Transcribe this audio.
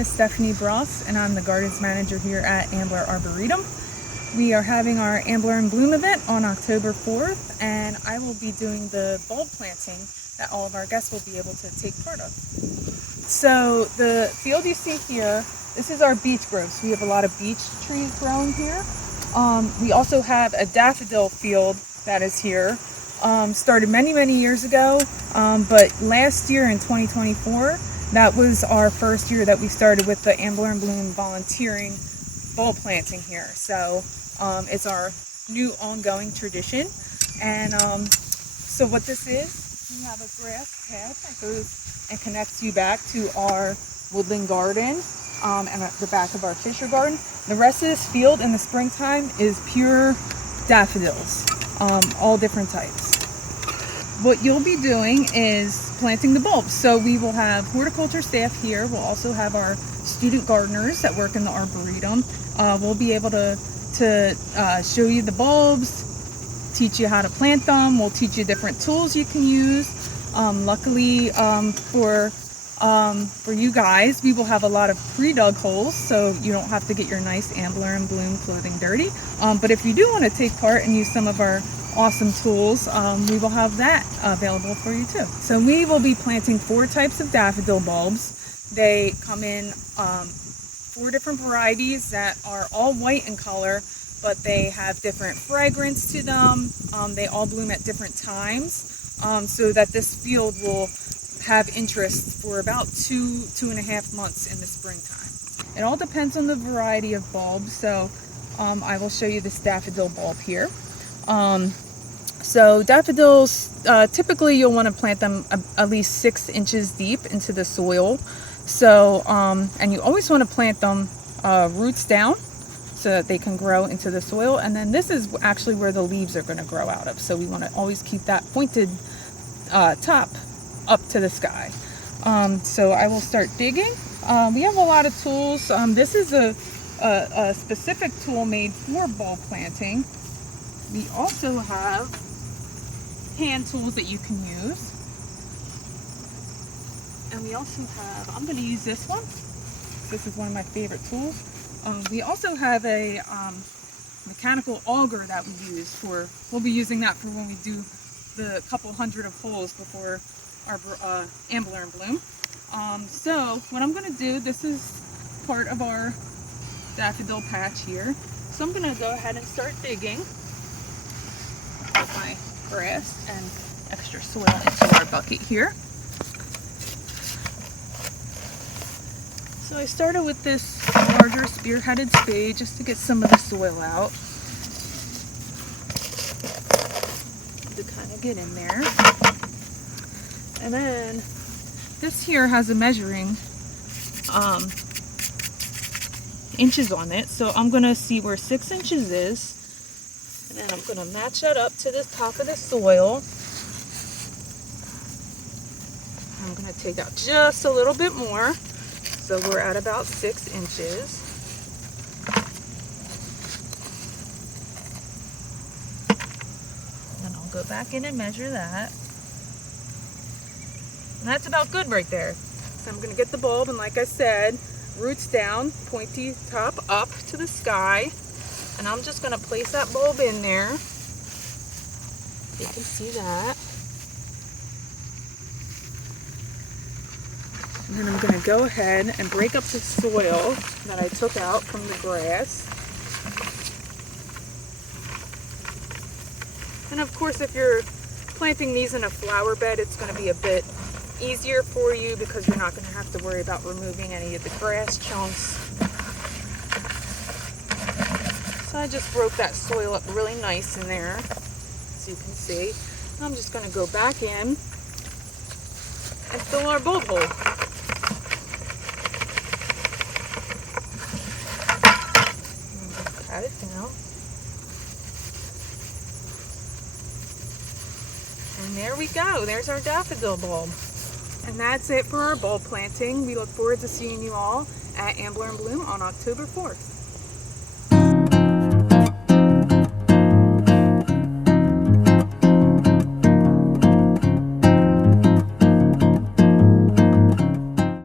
is Stephanie Bross, and I'm the Gardens Manager here at Ambler Arboretum. We are having our Ambler in Bloom event on October 4th, and I will be doing the bulb planting that all of our guests will be able to take part of. So the field you see here, this is our Beech Grove. So we have a lot of beech trees growing here. We also have a daffodil field that is here. Started many years ago, but last year in 2024, that was our first year that we started with the Ambler in Bloom volunteering bulb planting here. So it's our new ongoing tradition. And so what this is, we have a grass path that goes and connects you back to our woodland garden and at the back of our Fisher garden. The rest of this field in the springtime is pure daffodils, all different types. What you'll be doing is planting the bulbs. So we will have horticulture staff here. We'll also have our student gardeners that work in the Arboretum. We'll be able to show you the bulbs, teach you how to plant them. We'll teach you different tools you can use. Luckily for you guys, we will have a lot of pre-dug holes, so you don't have to get your nice Ambler in Bloom clothing dirty. But if you do want to take part and use some of our awesome tools, we will have that available for you too. So we will be planting 4 types of daffodil bulbs. They come in 4 different varieties that are all white in color, but they have different fragrance to them. They all bloom at different times, so that this field will have interest for about 2.5 months in the springtime. It all depends on the variety of bulbs. So I will show you this daffodil bulb here. So daffodils, typically you'll want to plant them at least 6 inches deep into the soil. So, and you always want to plant them roots down so that they can grow into the soil. And then this is actually where the leaves are going to grow out of. So we want to always keep that pointed top up to the sky. So I will start digging. We have a lot of tools. This is a specific tool made for bulb planting. We also have hand tools that you can use. And we also have, I'm going to use this one. This is one of my favorite tools. We also have a mechanical auger that we use for, we'll be using that for when we do the couple hundred of holes before our Ambler in Bloom. So what I'm going to do, this is part of our daffodil patch here. So I'm going to go ahead and start digging with my grass and extra soil into our bucket here. So I started with this larger spear-headed spade just to get some of the soil out, to kind of get in there. And then this here has a measuring inches on it, so I'm going to see where 6 inches is, and then I'm going to match that up to the top of the soil. I'm going to take out just a little bit more. So we're at about 6 inches. Then I'll go back in and measure that. And that's about good right there. So I'm going to get the bulb, and like I said, roots down, pointy top up to the sky. And I'm just going to place that bulb in there. You can see that. And then I'm going to go ahead and break up the soil that I took out from the grass. And of course, if you're planting these in a flower bed, it's going to be a bit easier for you because you're not going to have to worry about removing any of the grass chunks. So I just broke that soil up really nice in there, as you can see. I'm just going to go back in and fill our bulb hole. Pat it down. And there we go. There's our daffodil bulb. And that's it for our bulb planting. We look forward to seeing you all at Ambler in Bloom on October 4th.